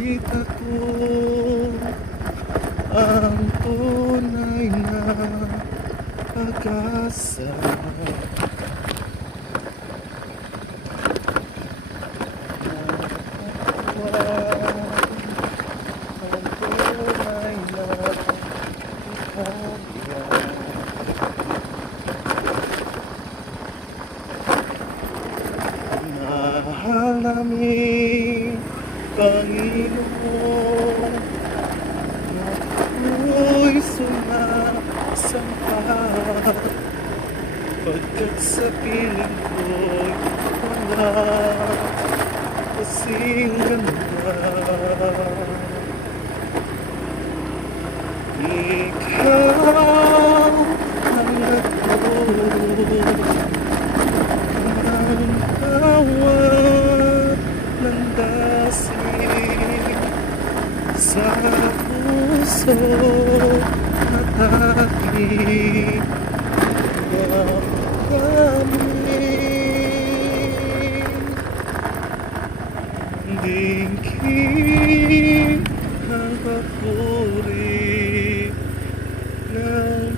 makita ko ang tunay na pag-asa. Ang tunay na pag-asa. Mahal namin, Panginoon, ako'y sumasamba, pagkat sa piling ko'y wala kasing ganda. Ikaw ang nagturo bawat landasin sa puso at aking damdamin. Dinggin ang papuri ng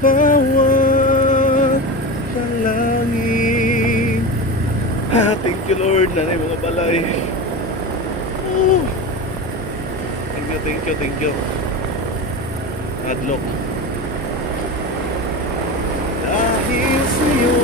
bawat dalangin. Thank you Lord, nanay mga balay. Oh. Thank you. Adlock. Dahil sa'yo